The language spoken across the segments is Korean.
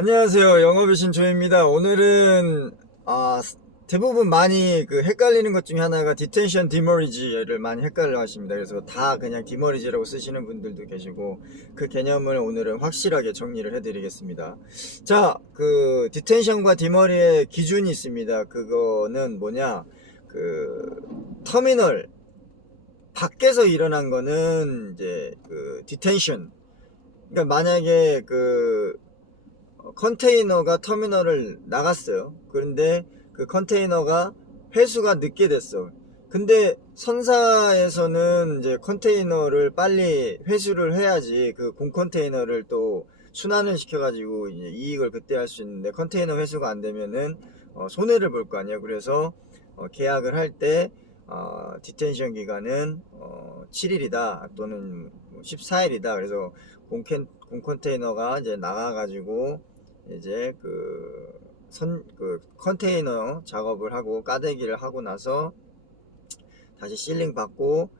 안녕하세요. 영업의 신조입니다. 오늘은 대부분 많이 헷갈리는 것 중에 하나가 디텐션 디머리지를 많이 헷갈려 하십니다. 그래서 다 그냥 디머리지라고 쓰시는 분들도 계시고 그 개념을 오늘은 확실하게 정리를 해드리겠습니다. 자, 디텐션과 디머리의 기준이 있습니다. 그거는 뭐냐? 터미널 밖에서 일어난 거는 이제 디텐션. 그러니까 만약에 컨테이너가 터미널을 나갔어요. 그런데 그 컨테이너가 회수가 늦게 됐어. 근데 선사에서는 이제 컨테이너를 빨리 회수를 해야지 그 공컨테이너를 또 순환을 시켜가지고 이제 이익을 그때 할 수 있는데, 컨테이너 회수가 안 되면은 손해를 볼 거 아니에요. 그래서 계약을 할 때 디텐션 기간은 7일이다 또는 14일이다. 그래서 공컨테이너가 이제 나가가지고 이제 컨테이너 작업을 하고 까대기를 하고 나서 다시 실링 받고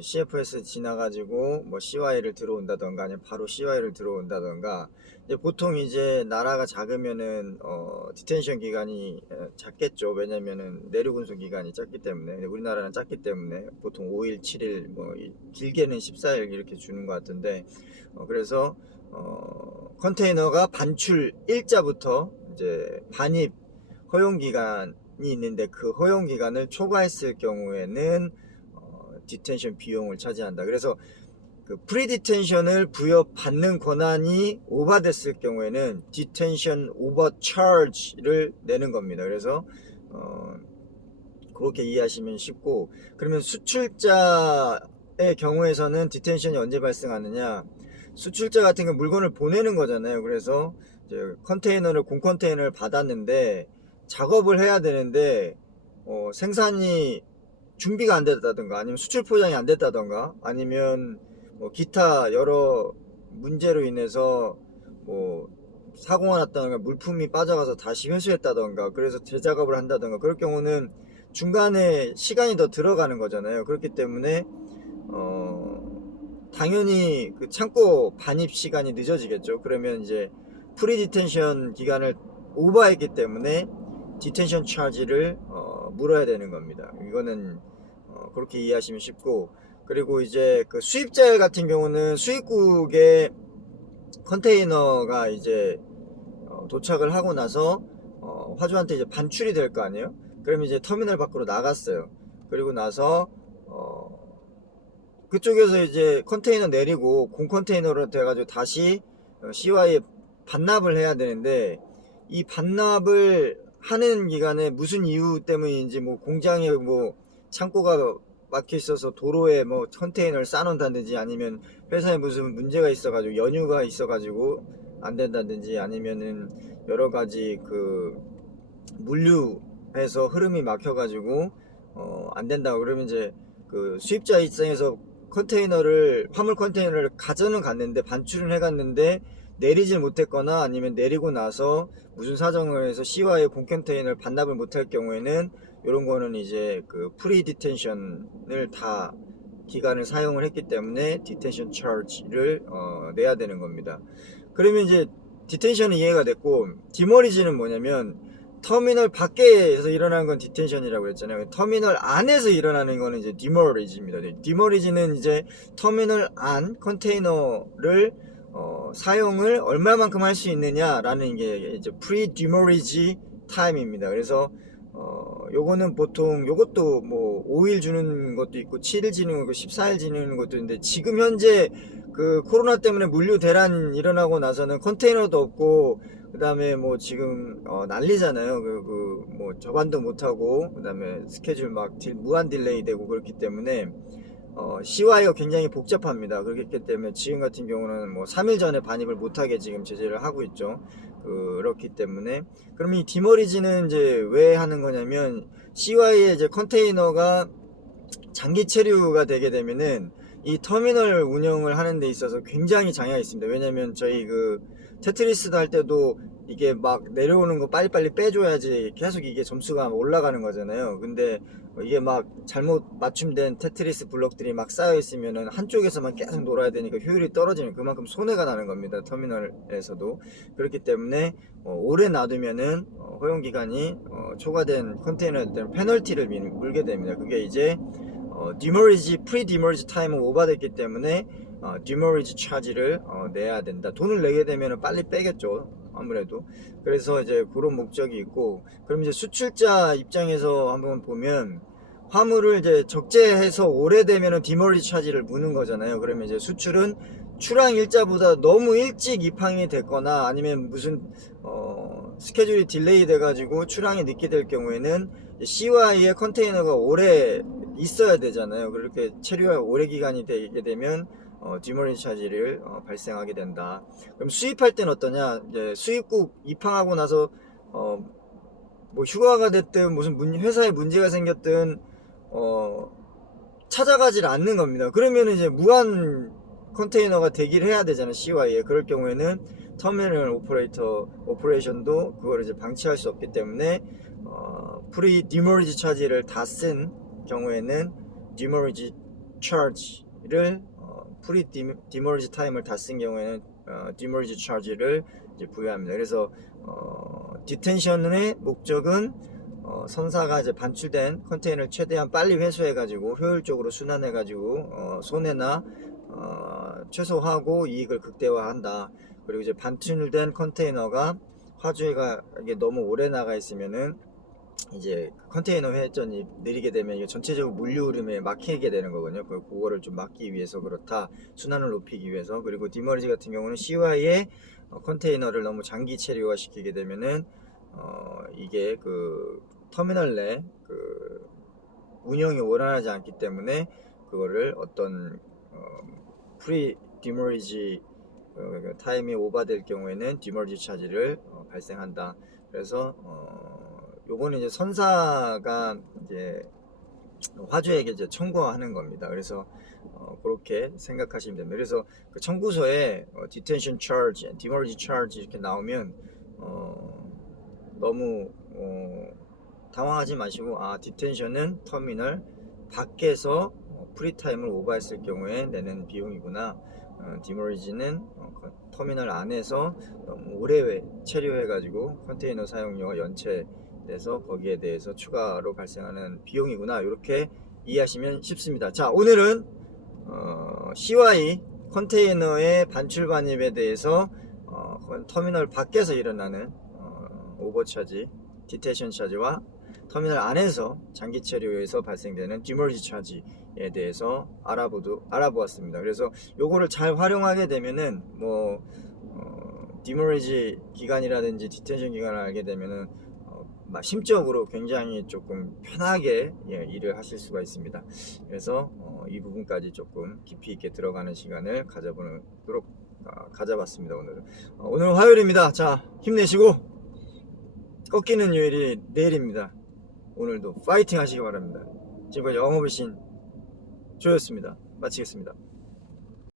CFS 지나가지고 뭐 CY를 들어온다던가 아니면 바로 CY를 들어온다던가. 이제 보통 이제 나라가 작으면은 디텐션 기간이 작겠죠. 왜냐면은 내륙 운송 기간이 작기 때문에. 우리나라는 작기 때문에 보통 5일 7일 뭐 길게는 14일 이렇게 주는 것 같은데, 그래서 컨테이너가 반출 일자부터 이제 반입 허용 기간이 있는데, 그 허용 기간을 초과했을 경우에는 디텐션 비용을 차지한다. 그래서 프리 디텐션을 부여받는 권한이 오버됐을 경우에는 디텐션 오버 차지를 내는 겁니다. 그래서 그렇게 이해하시면 쉽고, 그러면 수출자의 경우에서는 디텐션이 언제 발생하느냐? 수출자 같은 경우 물건을 보내는 거잖아요. 그래서 이제 공컨테이너를 받았는데 작업을 해야 되는데 생산이 준비가 안 됐다던가 아니면 수출 포장이 안 됐다던가 아니면 뭐 기타 여러 문제로 인해서 뭐 사고가 났다던가 물품이 빠져가서 다시 회수했다던가 그래서 재작업을 한다던가, 그럴 경우는 중간에 시간이 더 들어가는 거잖아요. 그렇기 때문에 당연히 그 창고 반입 시간이 늦어지겠죠. 그러면 이제 프리 디텐션 기간을 오버했기 때문에 디텐션 차지를 물어야 되는 겁니다. 이거는 그렇게 이해하시면 쉽고, 그리고 이제 수입자 같은 경우는 수입국에 컨테이너가 이제 도착을 하고 나서 화주한테 이제 반출이 될 거 아니에요. 그러면 이제 터미널 밖으로 나갔어요. 그리고 나서 그쪽에서 이제 컨테이너 내리고 공컨테이너로 돼가지고 다시 CY에 반납을 해야 되는데, 이 반납을 하는 기간에 무슨 이유 때문인지 뭐 공장에 뭐 창고가 막혀 있어서 도로에 뭐 컨테이너를 쌓아놓는다든지 아니면 회사에 무슨 문제가 있어가지고 연유가 있어가지고 안 된다든지 아니면은 여러 가지 물류에서 흐름이 막혀가지고 안 된다고 그러면 이제 수입자 입장에서 화물 컨테이너를 가져는 갔는데 반출은 해갔는데 내리질 못했거나 아니면 내리고 나서 무슨 사정을 해서 CY의 공컨테이너를 반납을 못할 경우에는 이런 거는 이제 프리 디텐션을 다 기간을 사용을 했기 때문에 디텐션 차지를 내야 되는 겁니다. 그러면 이제 디텐션은 이해가 됐고, 디머리지는 뭐냐면 터미널 밖에서 일어나는 건 디텐션이라고 했잖아요. 터미널 안에서 일어나는 거는 이제 디머리지입니다. 디머리지는 이제 터미널 안 컨테이너를 사용을 얼마만큼 할 수 있느냐라는 게 이제 프리 디머리지 타임입니다. 그래서 요거는 보통 요것도 뭐 5일 주는 것도 있고 7일 지는 것도 14일 지는 것도 있는데, 지금 현재 코로나 때문에 물류 대란 일어나고 나서는 컨테이너도 없고 그 다음에 뭐 지금 난리잖아요. 뭐 저반도 못하고 그 다음에 스케줄 막 무한 딜레이 되고 그렇기 때문에 CY가 굉장히 복잡합니다. 그렇기 때문에 지금 같은 경우는 뭐 3일 전에 반입을 못하게 지금 제재를 하고 있죠. 그렇기 때문에, 그럼 이 디머리지는 이제 왜 하는 거냐면, CY의 이제 컨테이너가 장기 체류가 되게 되면은 이 터미널 운영을 하는 데 있어서 굉장히 장애가 있습니다. 왜냐면 저희 테트리스도 할 때도 이게 막 내려오는 거 빨리빨리 빼줘야지 계속 이게 점수가 올라가는 거잖아요. 근데 이게 막 잘못 맞춤된 테트리스 블록들이 막 쌓여 있으면은 한쪽에서만 계속 놀아야 되니까 효율이 떨어지는, 그만큼 손해가 나는 겁니다. 터미널에서도. 그렇기 때문에 오래 놔두면은 허용 기간이 초과된 컨테이너들 페널티를 물게 됩니다. 그게 이제 디머리지 프리 디머리지 타임은 오버됐기 때문에 디머리지 차지를 내야 된다. 돈을 내게 되면 빨리 빼겠죠, 아무래도. 그래서 이제 그런 목적이 있고, 그럼 이제 수출자 입장에서 한번 보면 화물을 이제 적재해서 오래되면 디머리지 차지를 무는 거잖아요. 그러면 이제 수출은 출항 일자보다 너무 일찍 입항이 됐거나 아니면 무슨 스케줄이 딜레이 돼가지고 출항이 늦게 될 경우에는 CY의 컨테이너가 오래 있어야 되잖아요. 그렇게 체류가 오래 기간이 되게 되면 디머리지 차지를 발생하게 된다. 그럼 수입할 때는 어떠냐? 이제 수입국 입항하고 나서 뭐 휴가가 됐든 무슨 회사에 문제가 생겼든 찾아가질 않는 겁니다. 그러면 이제 무한 컨테이너가 대기를 해야 되잖아요, CY에. 그럴 경우에는 터미널 오퍼레이션도 그걸 이제 방치할 수 없기 때문에 프리 디머리지 차지를 다 쓴 경우에는 디머리지 차지를 프리 디머리지 타임을 다 쓴 경우에는 디머리지 차지를 이제 부여합니다. 그래서 디텐션의 목적은 선사가 이제 반출된 컨테이너를 최대한 빨리 회수해 가지고 효율적으로 순환해 가지고 손해나 최소화하고 이익을 극대화한다. 그리고 이제 반출된 컨테이너가 화주가 이게 너무 오래 나가 있으면은 이제 컨테이너 회전이 느리게 되면 이게 전체적으로 물류 흐름에 막히게 되는 거거든요. 그거를 좀 막기 위해서 그렇다. 순환을 높이기 위해서. 그리고 디머리지 같은 경우는 CY의 컨테이너를 너무 장기 체류화 시키게 되면은 이게 그 터미널 내 그 운영이 원활하지 않기 때문에 그거를 어떤 프리 디머리지 타임이 오버될 경우에는 디머리지 차지를 발생한다. 그래서 요거는 이제 선사가 이제 화주에게 이제 청구하는 겁니다. 그래서 그렇게 생각하시면 됩니다. 그래서 그 청구서에 detention charge, demurrage charge 이렇게 나오면 너무 당황하지 마시고, 디텐션은 터미널 밖에서 프리타임을 오버했을 경우에 내는 비용이구나. 디머리지는 터미널 안에서 너무 오래 체류해가지고 컨테이너 사용료가 연체돼서 거기에 대해서 추가로 발생하는 비용이구나. 이렇게 이해하시면 쉽습니다. 자, 오늘은 CY 컨테이너의 반출 반입에 대해서 터미널 밖에서 일어나는 오버차지, 디테이션 차지와 터미널 안에서 장기 체류에서 발생되는 디머리지 차지에 대해서 알아보았습니다. 그래서 요거를 잘 활용하게 되면은 디머리지 기간이라든지 디텐션 기간을 알게 되면은 심적으로 굉장히 조금 편하게 일을 하실 수가 있습니다. 그래서 이 부분까지 조금 깊이 있게 들어가는 시간을 가져봤습니다. 오늘 화요일입니다. 자, 힘내시고, 꺾이는 요일이 내일입니다. 오늘도 파이팅 하시기 바랍니다. 지금까지 영업의 신 조였습니다. 마치겠습니다.